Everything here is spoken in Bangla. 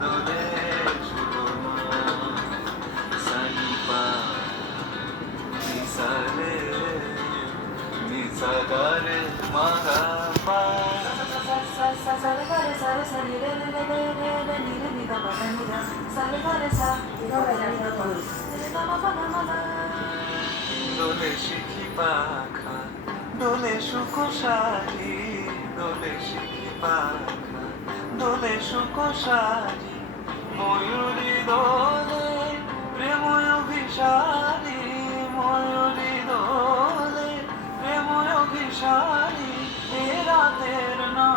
দোলে সুরমা সাইপা নিসারে নিসাগারে মাগা পা দোলে শিখি পাখা দোলে সুকোশালী দোলে শিখি পাখা দোলে সুকোশালী ময়ূরী দোলে প্রেময় অভিসারী ময়ূরী দোলে প্রেময় অভিসারী এ রাতের না